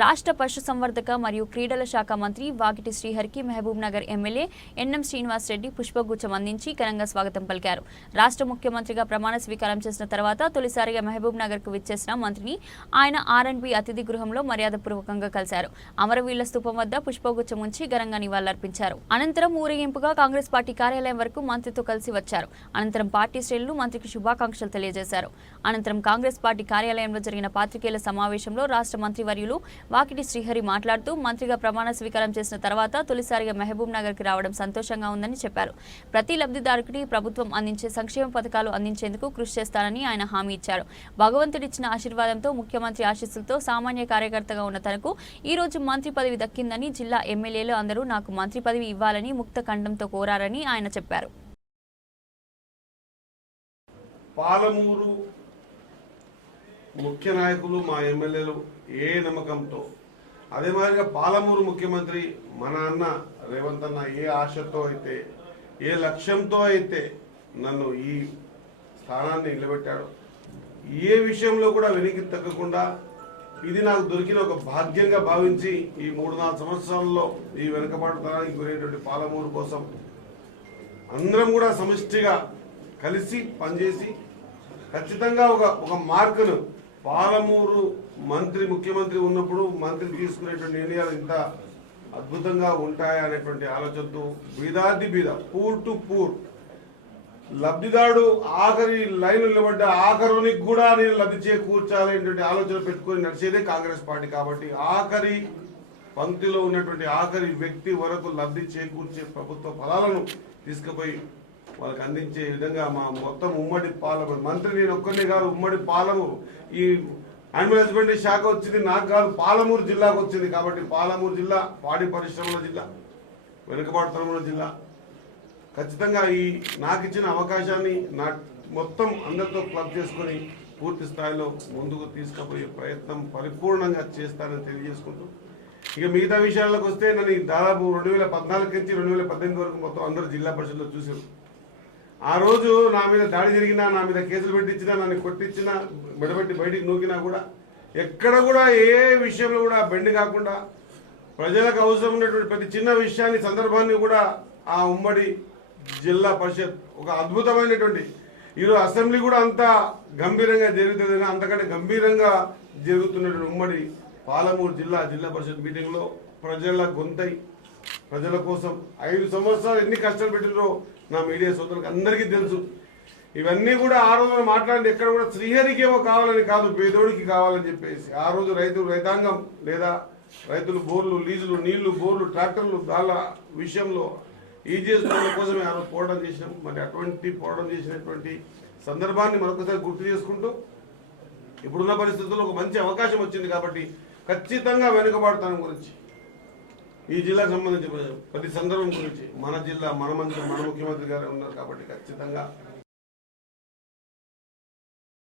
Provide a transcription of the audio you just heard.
రాష్ట్ర పశుసంవర్ధక మరియు క్రీడల శాఖ మంత్రి వాకిటి శ్రీహరికి మహబూబ్ నగర్ ఎమ్మెల్యే ఎన్ఎం శ్రీనివాస్ రెడ్డి పుష్పగుచ్చం అందించి ఘనంగా స్వాగతం పలికారు. రాష్ట్ర ముఖ్యమంత్రిగా ప్రమాణ స్వీకారం చేసిన తర్వాత తొలిసారిగా మహబూబ్ నగర్ కు విచ్చేసిన మంత్రిని ఆయన ఆర్ఎండ్బి అతిథి గృహంలో మర్యాదపూర్వకంగా కలిశారు. అమరవీరుల స్తూపం వద్ద పుష్పగుచ్చం ఉంచి ఘనంగా నివాళులర్పించారు. అనంతరం ఊరేగింపుగా కాంగ్రెస్ పార్టీ కార్యాలయం వరకు మంత్రితో కలిసి వచ్చారు. అనంతరం పార్టీ శ్రేణులు మంత్రికి శుభాకాంక్షలు తెలియజేశారు. అనంతరం కాంగ్రెస్ పార్టీ కార్యాలయంలో జరిగిన పాత్రికేయుల సమావేశంలో రాష్ట్ర మంత్రివర్యులు వాకిటి శ్రీహరి మాట్లాడుతూ మంత్రిగా ప్రమాణ స్వీకారం చేసిన తర్వాత తొలిసారిగా మహబూబ్ నగర్ కి రావడం సంతోషంగా ఉందని చెప్పారు. ప్రతి లబ్ధిదారుడికి ప్రభుత్వం అందించే సంక్షేమ పథకాలు అందించేందుకు కృషి చేస్తానని ఆయన హామీ ఇచ్చారు. భగవంతుడిచ్చిన ఆశీర్వాదంతో ముఖ్యమంత్రి ఆశీస్సులతో సామాన్య కార్యకర్తగా ఉన్న తనకు ఈ రోజు మంత్రి పదవి దక్కిందని, జిల్లా ఎమ్మెల్యేలు అందరూ నాకు మంత్రి పదవి ఇవ్వాలని ముక్త కంఠంతో కోరారని ఆయన చెప్పారు. పాలమూరు ముఖ్య నాయకులు మా ఎమ్మెల్యేలు ఏ నమ్మకంతో, అదే మాదిరిగా పాలమూరు ముఖ్యమంత్రి మన అన్న రేవంత్ అన్న ఏ ఆశతో అయితే, ఏ లక్ష్యంతో అయితే నన్ను ఈ స్థానాన్ని నిలబెట్టాడు, ఏ విషయంలో కూడా వెనక్కి తగ్గకుండా ఇది నాకు దొరికిన ఒక భాగ్యంగా భావించి ఈ 3-4 సంవత్సరాల్లో ఈ వెనుకబాటుతనానికి గురైనటువంటి పాలమూరు కోసం అందరం కూడా సమిష్టిగా కలిసి పనిచేసి ఖచ్చితంగా ఒక మార్కును పాలమూరు ముఖ్యమంత్రి ఉన్నప్పుడు మంత్రి తీసుకునేటువంటి నిర్ణయాలు ఇంత అద్భుతంగా ఉంటాయనేటువంటి ఆలోచనతో బీదాది బీద, పూర్ టు పూర్, లబ్ధిదారుడు ఆఖరి లైన్ నిలబడ్డ ఆఖరునికి కూడా నేను లబ్ధి చేకూర్చాలనేటువంటి ఆలోచన పెట్టుకొని నడిచేదే కాంగ్రెస్ పార్టీ. కాబట్టి ఆఖరి పంక్తిలో ఉన్నటువంటి ఆఖరి వ్యక్తి వరకు లబ్ధి చేకూర్చే ప్రభుత్వ ఫలాలను తీసుకుపోయి వాళ్ళకి అందించే విధంగా మా మొత్తం ఉమ్మడి పాలమూరు మంత్రి నేను ఒక్కరినే కాదు, ఉమ్మడి పాలమూరు ఈ యానిమల్ హస్బెండరీ శాఖ వచ్చింది నాకు కాదు, పాలమూరు జిల్లాకు వచ్చింది. కాబట్టి పాలమూరు జిల్లా పాడి పరిశ్రమల జిల్లా, వెనుకబాటుతనముల జిల్లా. ఖచ్చితంగా ఈ నాకు ఇచ్చిన అవకాశాన్ని మొత్తం అందరితో క్లబ్ చేసుకొని పూర్తి స్థాయిలో ముందుకు తీసుకుపోయే ప్రయత్నం పరిపూర్ణంగా చేస్తానని తెలియజేసుకుంటూ, ఇక మిగతా విషయాలకు వస్తే నన్ను దాదాపు 2014 నుంచి 2018 వరకు మొత్తం అందరూ జిల్లా పరిషత్లో చూశారు. ఆ రోజు నా మీద దాడి జరిగినా, నా మీద కేసులు పెట్టించినా, నన్ను కొట్టించినా, మెడబెట్టి బయటికి నూకినా కూడా ఎక్కడ కూడా ఏ విషయంలో కూడా బెండ్ కాకుండా ప్రజలకు అవసరం ఉన్నటువంటి ప్రతి చిన్న విషయాన్ని, సందర్భాన్ని కూడా ఆ ఉమ్మడి జిల్లా పరిషత్ ఒక అద్భుతమైనటువంటి, ఈరోజు అసెంబ్లీ కూడా అంత గంభీరంగా జరుగుతుంది, అంతకంటే గంభీరంగా జరుగుతున్నటువంటి ఉమ్మడి పాలమూరు జిల్లా పరిషత్ మీటింగ్లో ప్రజల గొంతై ప్రజల కోసం 5 సంవత్సరాలు ఎన్ని కష్టాలు పెట్టినో నా మీడియా సోదరులకు అందరికీ తెలుసు. ఇవన్నీ కూడా ఆ రోజున మాట్లాడి ఎక్కడ కూడా శ్రీహరికి ఏమో కావాలని కాదు, పేదోడికి కావాలని చెప్పేసి ఆ రోజు రైతాంగం లేదా రైతులు బోర్లు, లీజులు, నీళ్లు, బోర్లు, ట్రాక్టర్లు దాళ్ళ విషయంలో ఈజీఎస్ కోసమే ఆ రోజు పోరాటం చేసినాం. మరి అటువంటి పోరాటం చేసినటువంటి సందర్భాన్ని మరొకసారి గుర్తు చేసుకుంటూ ఇప్పుడున్న పరిస్థితుల్లో ఒక మంచి అవకాశం వచ్చింది. కాబట్టి ఖచ్చితంగా వెనుకబాటుతనం గురించి, ఈ జిల్లాకు సంబంధించిన ప్రతి సందర్భం గురించి మన జిల్లా, మన మంత్రి, మన ముఖ్యమంత్రి గారు ఉన్నారు. కాబట్టి ఖచ్చితంగా